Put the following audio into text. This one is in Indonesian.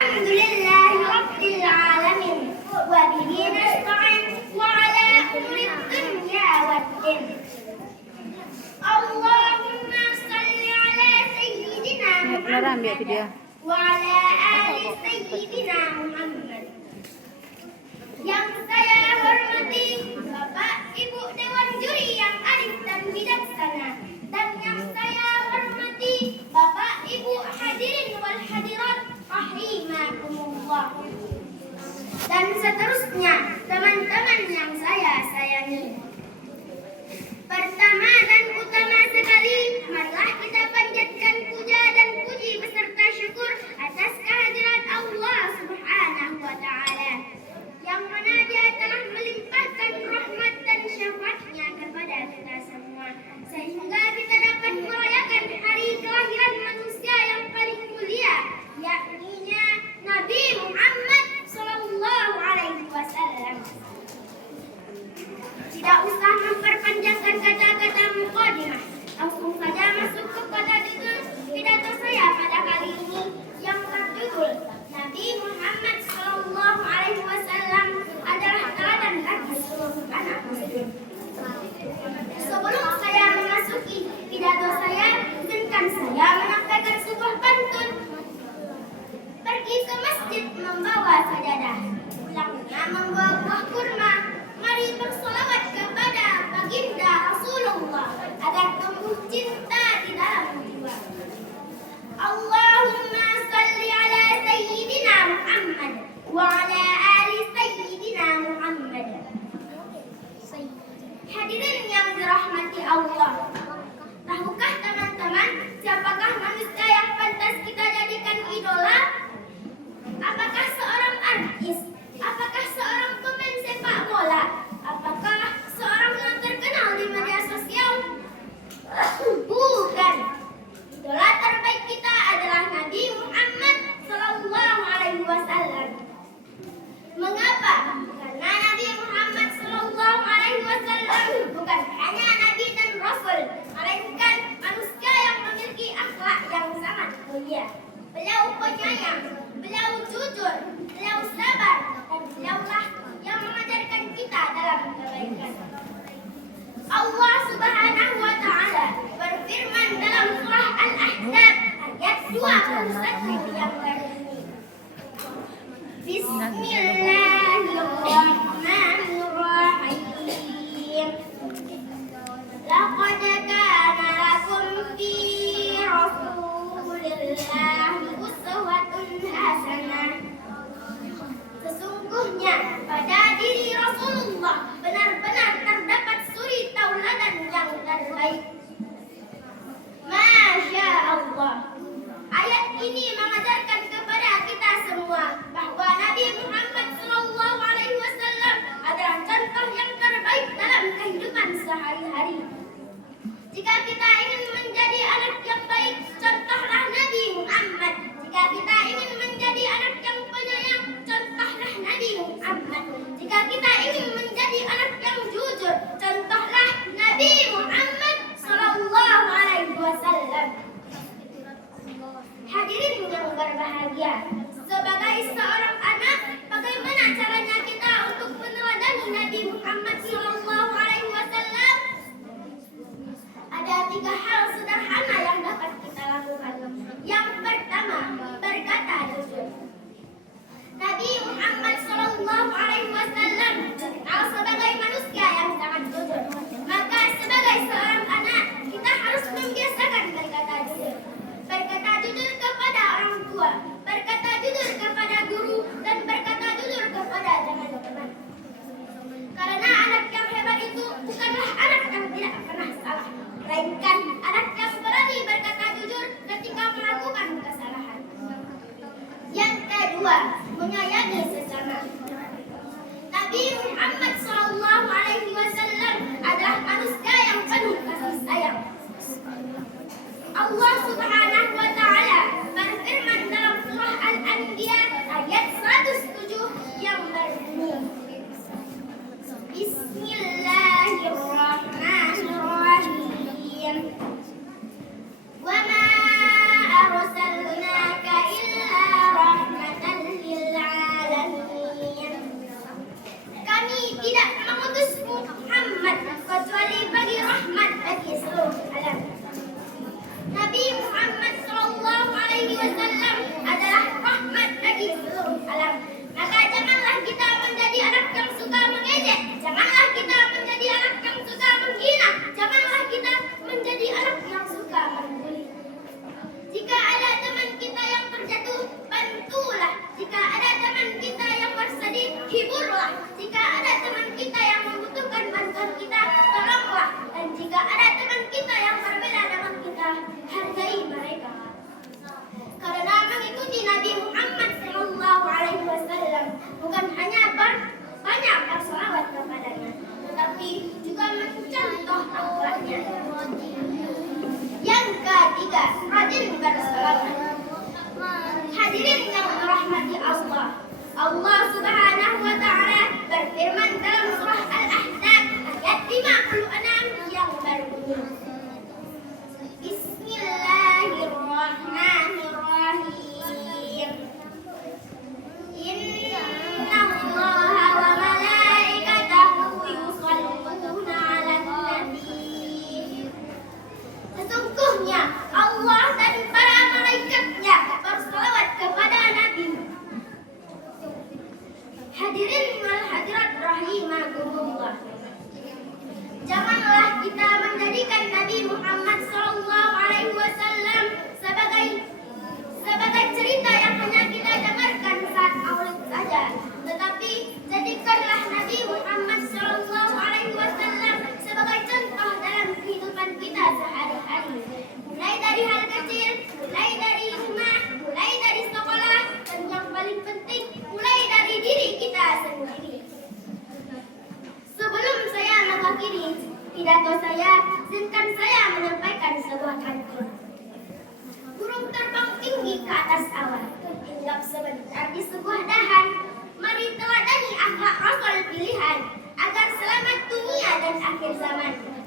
الحمد لله رب العالمين وبه نستعين وعلى أمر الدنيا والدين. اللهم صل على سيدنا محمد وعلى آل سيدنا Muhammad. Yang saya hormati Bapak Ibu Dewan Juri yang arif dan bijaksana, dan yang saya hormati Bapak Ibu hadirin wal hadirat rahimakumullah, dan seterusnya teman-teman yang saya sayangi. Pertama dan utama sekali, marilah kita panjatkan puja dan puji beserta syukur atas kehadiran Allah Subhanahu wa Ta'ala, yang mana Dia telah melimpahkan rahmat dan syafaatnya kepada kita semua, sehingga kita dapat merayakan hari kelahiran manusia yang paling mulia, yakni Nabi Muhammad Sallallahu Alaihi Wasallam. Tidak usah memperpanjangkan kata-kata mukadimah, langsung saja masuk kepada judul pidato saya pada kali ini yang berjudul Nabi Muhammad Sallallahu Alaihi Wasallam adalah teladan bagi seluruh anak muslim. Sebelum saya memasuki pidato saya, izinkan saya menyampaikan sebuah pantun. Pergi ke masjid membawa sajadah, pulangnya membawa buah kurma. Mari bersolawat kepada baginda Rasulullah agar tumbuh cinta di dalam jiwa. Allahumma salli ala Sayyidina Muhammad wa ala ali Sayyidina Muhammad. Hadirin yang dirahmati Allah, tahukah teman-teman siapakah manusia yang pantas kita jadikan idola? Apakah seorang artis? Apakah seorang pemain sepak bola? Apakah seorang yang terkenal di media sosial? Bukan. Idola terbaik kita adalah Nabi Muhammad Sallallahu Alaihi Wasallam. Mengapa? Karena Nabi Muhammad Sallallahu Alaihi Wasallam bukan hanya Nabi dan Rasul, melainkan manusia yang memiliki akhlak yang sangat mulia. Beliau penyayang, beliau jujur, beliau sabar, dan beliaulah yang mengajarkan kita dalam kebaikan. Allah Subhanahu wa Ta'ala berfirman dalam surah Al-Ahzab ayat 21 yang berbunyi, Bismillahirrahmanirrahim. Laqad kana lakum fi Rasulillahi uswatun hasanah. Sesungguhnya pada diri Rasulullah benar-benar terdapat suri tauladan yang terbaik. Masya Allah. Ayat ini mengajarkan kepada kita semua bahwa Nabi Muhammad SAW adalah contoh yang terbaik dalam kehidupan sehari-hari. Jika kita ingin menjadi anak yang baik, contohlah Nabi Muhammad. Jika kita ingin menjadi anak yang penyayang, contohlah Nabi Muhammad. Jika kita ingin menjadi anak yang jujur, contohlah Nabi Muhammad Sallallahu Alaihi Wasallam. Hadirin yang berbahagia, sebagai seorang anak, bagaimana caranya kita untuk meneladani Nabi Muhammad Sallallahu Alaihi Wasallam? Ada 3 hal sederhana yang dapat kita lakukan. Yang pertama, berkata jujur. Nabi Muhammad Sallallahu Alaihi Wasallam dikenal sebagai manusia yang sangat jujur. Maka sebagai seorang anak, kita harus membiasakan berkata jujur. Berkata jujur kepada orang tua, berkata jujur kepada guru, dan berkata jujur kepada teman-teman. Karena anak yang hebat itu bukanlah anak yang tidak pernah salah, melainkan anak yang berani berkata jujur ketika melakukan kesalahan. Yang kedua, menyayangi sesama. Nabi Muhammad SAW adalah manusia yang penuh kasih sayang. Allah Subhanahu wa Ta'ala berfirman dalam surah Al-Anbiya ayat 107 yang berbunyi, Bismillahirrahmanirrahim. Wa ma arsalnaka illa rahmatan Allah. Allah Subhanahu wa taala berfirman dalam surah Al-Ahzab ayat 56 yang berbunyi Bismillahirrahmanirrahim. Innallaha wa malaikatahu yusholluna 'alan nabi. Sesungguhnya Allah dan para malaikatnya berselawat kepada Nabi. Hadirin wal hadirat rahimakumullah. Janganlah kita menjadikan Nabi Muhammad SAW sebagai cerita yang hanya kita dengarkan saat maulid saja, tetapi jadikanlah Nabi Muhammad SAW sebagai contoh dalam kehidupan kita sehari-hari. Mulai dari hal kecil, mulai dari rumah, mulai dari sekolah, dan yang paling penting, mulai dari diri kita sendiri. Sebelum saya mengakhiri pidato saya, izinkan saya menyampaikan sebuah pantun. Burung terbang tinggi ke atas awan, hinggap sebentar di sebuah dahan. Mari teladani akhlak Rasul pilihan, agar selamat dunia dan akhir zaman.